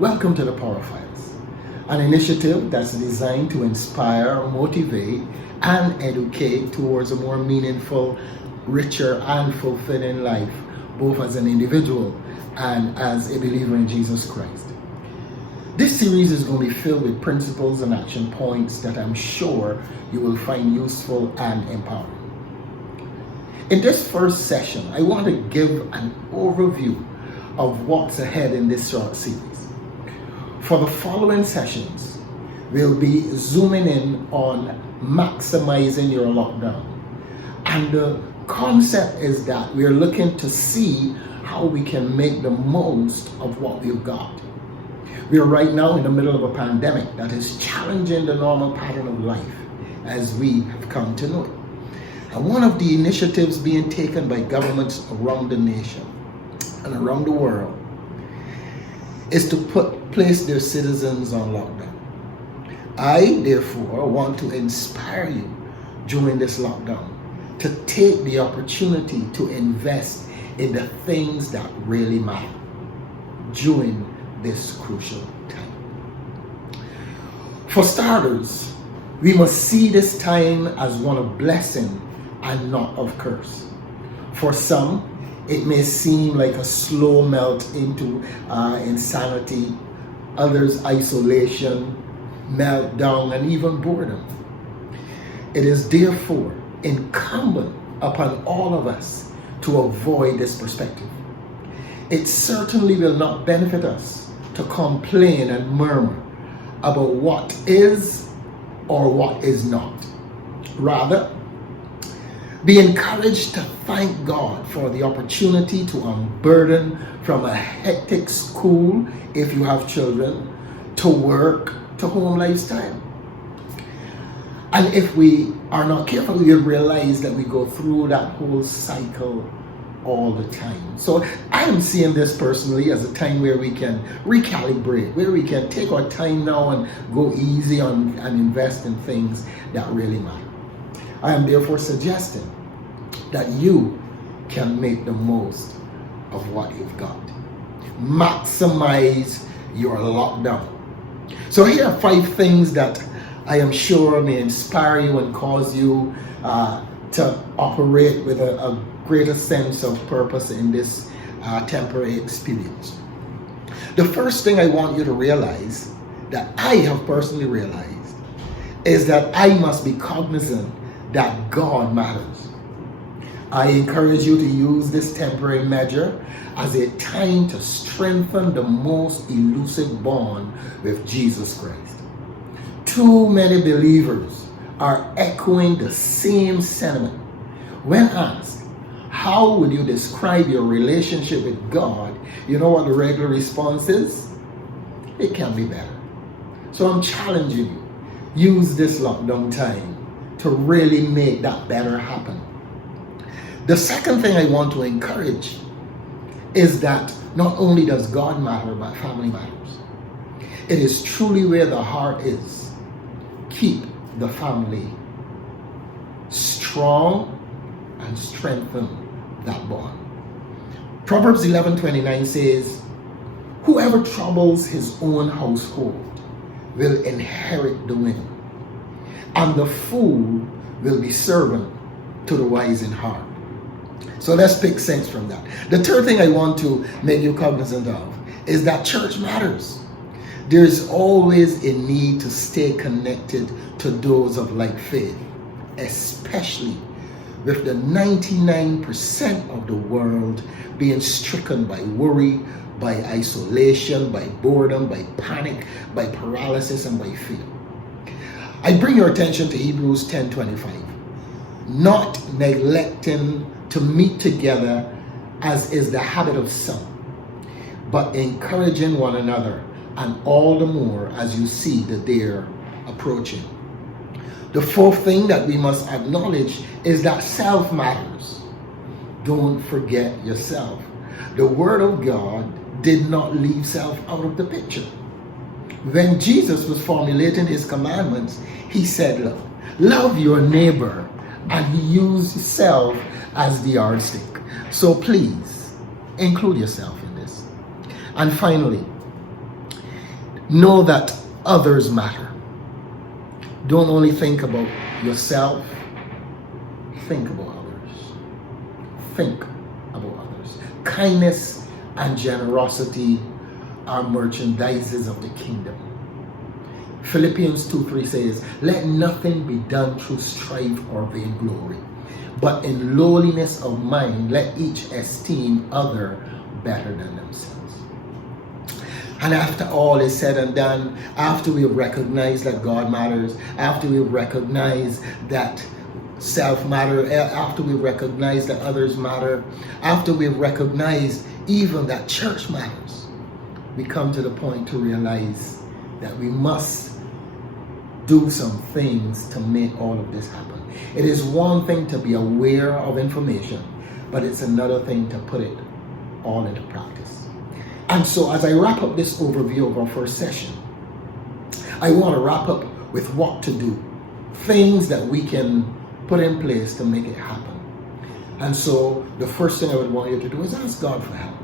Welcome to the Power Files, an initiative that's designed to inspire, motivate, and educate towards a more meaningful, richer, and fulfilling life, both as an individual and as a believer in Jesus Christ. This series is going to be filled with principles and action points that I'm sure you will find useful and empowering. In this first session, I want to give an overview of what's ahead in this short series. For the following sessions, we'll be zooming in on maximizing your lockdown. And the concept is that we're looking to see how we can make the most of what we've got. We are right now in the middle of a pandemic that is challenging the normal pattern of life as we have come to know it. And one of the initiatives being taken by governments around the nation and around the world is to place their citizens on lockdown. I, therefore, want to inspire you during this lockdown to take the opportunity to invest in the things that really matter during this crucial time. For starters, we must see this time as one of blessing and not of curse. For some, it may seem like a slow melt into insanity, others isolation, meltdown, and even boredom. It is therefore incumbent upon all of us to avoid this perspective. It certainly will not benefit us to complain and murmur about what is or what is not. Rather, be encouraged to thank God for the opportunity to unburden from a hectic school, if you have children, to work, to home lifestyle. And if we are not careful, we'll realize that we go through that whole cycle all the time. So I am seeing this personally as a time where we can recalibrate, where we can take our time now and go easy on and invest in things that really matter. I am therefore suggesting that you can make the most of what you've got. Maximize your lockdown. So here are 5 things that I am sure may inspire you and cause you to operate with a greater sense of purpose in this temporary experience. The first thing I want you to realize, that I have personally realized, is that I must be cognizant that God matters. I encourage you to use this temporary measure as a time to strengthen the most elusive bond with Jesus Christ. Too many believers are echoing the same sentiment. When asked, how would you describe your relationship with God? You know what the regular response is? It can be better. So I'm challenging you. Use this lockdown time to really make that better happen. The second thing I want to encourage is that not only does God matter, but family matters. It is truly where the heart is. Keep the family strong and strengthen that bond. Proverbs 11:29 says, whoever troubles his own household will inherit the wind, and the fool will be servant to the wise in heart. So let's pick sense from that. The third thing I want to make you cognizant of is that church matters. There is always a need to stay connected to those of like faith, especially with the 99% of the world being stricken by worry, by isolation, by boredom, by panic, by paralysis, and by fear. I bring your attention to Hebrews 10:25. Not neglecting to meet together as is the habit of some, but encouraging one another, and all the more as you see the day approaching. The fourth thing that we must acknowledge is that self matters. Don't forget yourself. The Word of God did not leave self out of the picture. When Jesus was formulating his commandments, he said, look, love your neighbor, and he used self as the yardstick. So please include yourself in this. And finally, Know that others matter. Don't only think about yourself, think about others. Think about others. Kindness and generosity are merchandises of the kingdom. Philippians 2:3 says, let nothing be done through strife or vainglory, but in lowliness of mind, let each esteem other better than themselves. And after all is said and done, after we recognize that God matters, after we recognize that self matter, after we recognize that others matter, after we recognize even that church matters, we come to the point to realize that we must do some things to make all of this happen. It is one thing to be aware of information, but it's another thing to put it all into practice. And so as I wrap up this overview of our first session, I want to wrap up with what to do, things that we can put in place to make it happen. And so the first thing I would want you to do is ask God for help.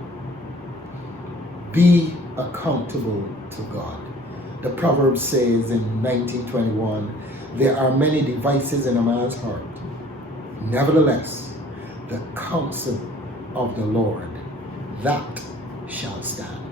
Be accountable to God. The proverb says in 1921, there are many devices in a man's heart. Nevertheless, the counsel of the Lord, that shall stand.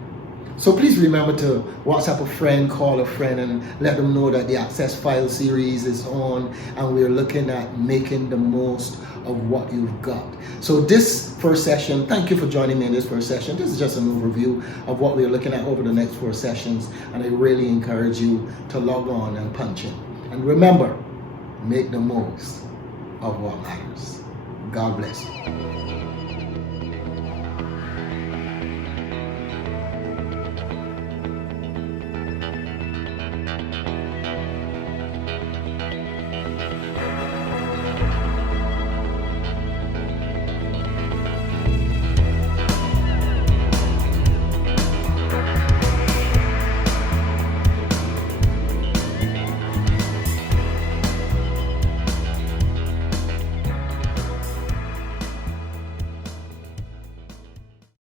So please remember to WhatsApp a friend, call a friend, and let them know that the Access File series is on and we're looking at making the most of what you've got. So this first session, thank you for joining me in this first session. This is just an overview of what we're looking at over the next 4 sessions, and I really encourage you to log on and punch in. And remember, make the most of what matters. God bless you.